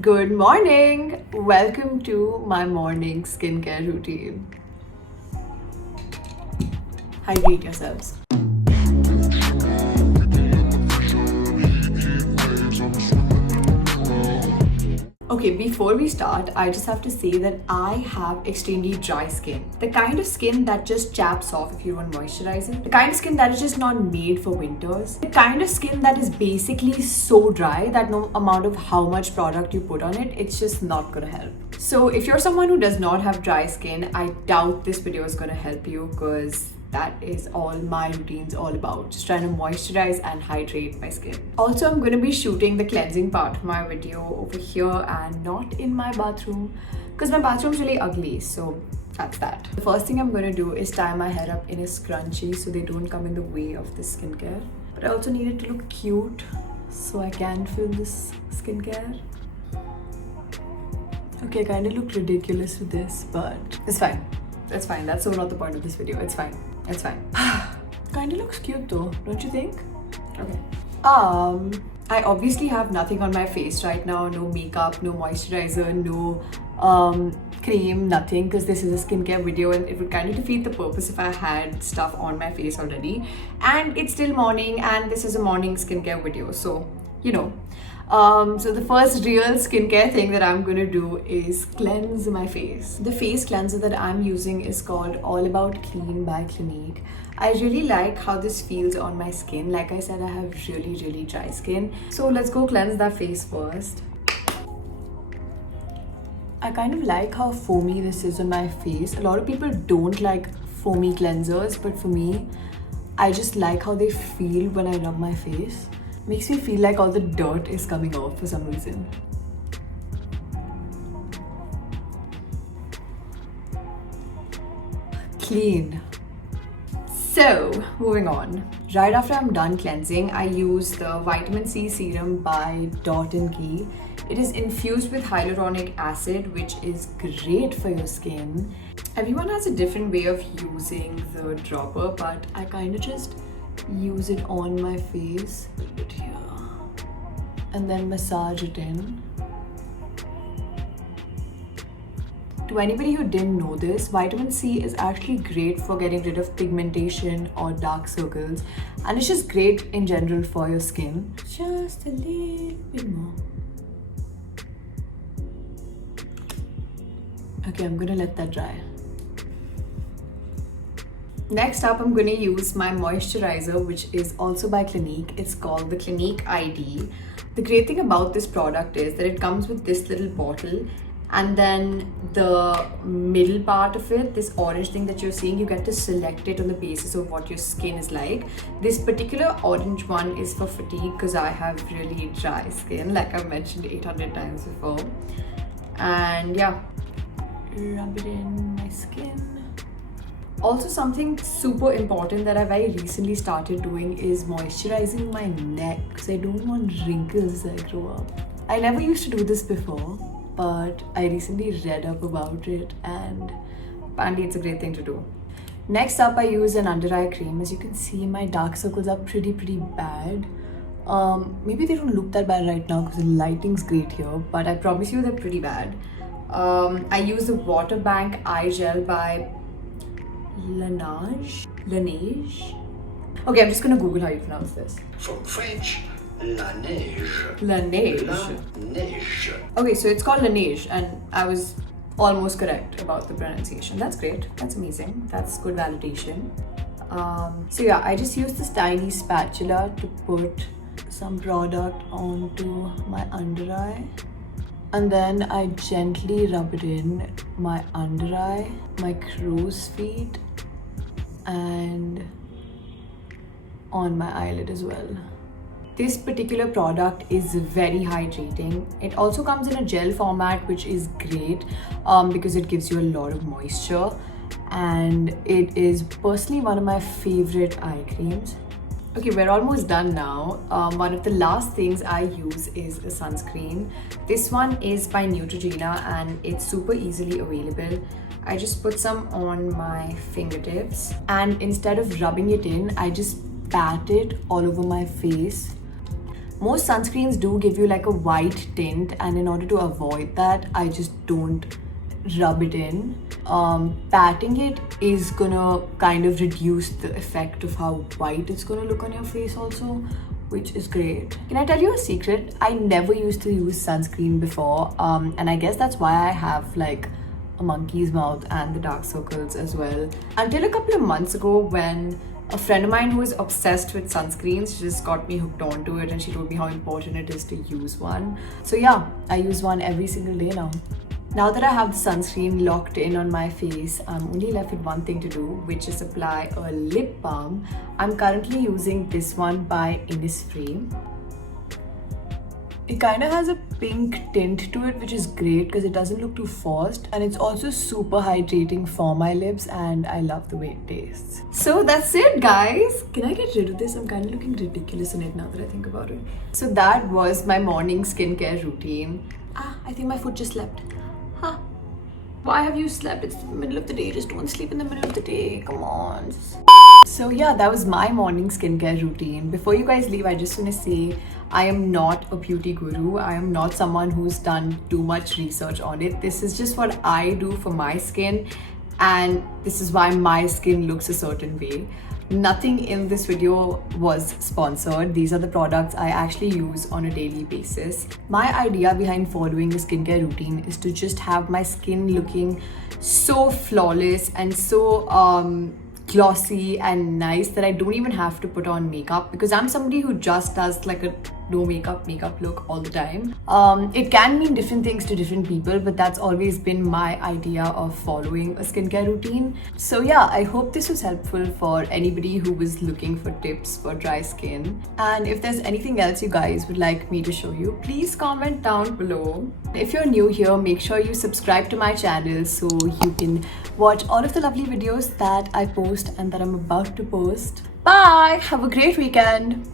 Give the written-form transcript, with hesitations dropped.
Good morning! Welcome to my morning skincare routine. Hydrate yourselves. Okay, before we start, I just have to say that I have extremely dry skin. The kind of skin that just chaps off if you don't moisturize it. The kind of skin that is just not made for winters. The kind of skin that is basically so dry that no amount of how much product you put on it, it's just not gonna help. So if you're someone who does not have dry skin, I doubt this video is gonna help you because that is all my routine's all about, just trying to moisturize and hydrate my skin. Also, I'm going to be shooting the cleansing part of my video over here and not in my bathroom because my bathroom's really ugly, so that's that. The first thing I'm going to do is tie my hair up in a scrunchie so they don't come in the way of the skincare. But I also need it to look cute so I can film this skincare. Okay, I kind of look ridiculous with this, but it's fine. That's fine. That's so not the point of this video. It's fine. It's fine. Kinda looks cute though, don't you think? Okay. I obviously have nothing on my face right now. No makeup, no moisturizer, no cream, nothing, because this is a skincare video and it would kind of defeat the purpose if I had stuff on my face already. And it's still morning and this is a morning skincare video, so you know. So the first real skincare thing that I'm gonna do is cleanse my face. The face cleanser that I'm using is called All About Clean by Clinique. I really like how this feels on my skin. Like I said, I have really dry skin. So let's go cleanse that face first. I kind of like how foamy this is on my face. A lot of people don't like foamy cleansers, but for me, I just like how they feel when I rub my face. Makes me feel like all the dirt is coming off for some reason. Clean. So, moving on. Right after I'm done cleansing, I use the Vitamin C Serum by Dot & Key. It is infused with hyaluronic acid, which is great for your skin. Everyone has a different way of using the dropper, but I kind of just use it on my face, a bit here, and then massage it in. To anybody who didn't know this, vitamin C is actually great for getting rid of pigmentation or dark circles, and it's just great in general for your skin. Just a little bit more. Okay, I'm gonna let that dry. Next up, I'm going to use my moisturizer, which is also by Clinique. It's called the Clinique ID. The great thing about this product is that it comes with this little bottle, and then the middle part of it, this orange thing that you're seeing, you get to select it on the basis of what your skin is like. This particular orange one is for fatigue because I have really dry skin, like I've mentioned 800 times before. And yeah, rub it in my skin. Also, something super important that I very recently started doing is moisturizing my neck because I don't want wrinkles as I grow up. I never used to do this before, but I recently read up about it and apparently it's a great thing to do. Next up, I use an under eye cream. As you can see, my dark circles are pretty bad. Maybe they don't look that bad right now because the lighting's great here, but I promise you they're pretty bad. I use the Water Bank Eye Gel by Laneige. Okay, I'm just gonna Google how you pronounce this. From French, Laneige. Laneige. Okay, so it's called Laneige, and I was almost correct about the pronunciation. That's great. That's amazing. That's good validation. So yeah, I just use this tiny spatula to put some product onto my under eye. And then I gently rub it in my under eye, my crow's feet, and on my eyelid as well. This particular product is very hydrating. It also comes in a gel format, which is great because it gives you a lot of moisture. And it is personally one of my favorite eye creams. Okay, we're almost done now. One of the last things I use is a sunscreen. This one is by Neutrogena and it's super easily available. I just put some on my fingertips and instead of rubbing it in, I just pat it all over my face. Most sunscreens do give you like a white tint, and in order to avoid that, I just don't rub it in. Patting it is gonna kind of reduce the effect of how white it's gonna look on your face also, which is great. Can I tell you a secret? I never used to use sunscreen before, and I guess that's why I have like a monkey's mouth and the dark circles as well. Until a couple of months ago, when a friend of mine who is obsessed with sunscreens just got me hooked onto it, and she told me how important it is to use one. So yeah, I use one every single day now. Now that I have the sunscreen locked in on my face, I'm only left with one thing to do, which is apply a lip balm. I'm currently using this one by Innisfree. It kind of has a pink tint to it, which is great because it doesn't look too forced, and it's also super hydrating for my lips, and I love the way it tastes. So that's it, guys. Can I get rid of this? I'm kind of looking ridiculous in it now that I think about it. So that was my morning skincare routine. I think my foot just slept. Why have you slept? It's the middle of the day. Just don't sleep in the middle of the day. Come on. So yeah, that was my morning skincare routine. Before you guys leave, I just want to say I am not a beauty guru. I am not someone who's done too much research on it. This is just what I do for my skin, and this is why my skin looks a certain way. Nothing in this video was sponsored. These are the products I actually use on a daily basis. My idea behind following a skincare routine is to just have my skin looking so flawless and so glossy and nice that I don't even have to put on makeup, because I'm somebody who just does like a no makeup look all the time. It can mean different things to different people, but that's always been my idea of following a skincare routine. So yeah, I hope this was helpful for anybody who was looking for tips for dry skin. And if there's anything else you guys would like me to show you, please comment down below. If you're new here, make sure you subscribe to my channel so you can watch all of the lovely videos that I post and that I'm about to post. Bye! Have a great weekend!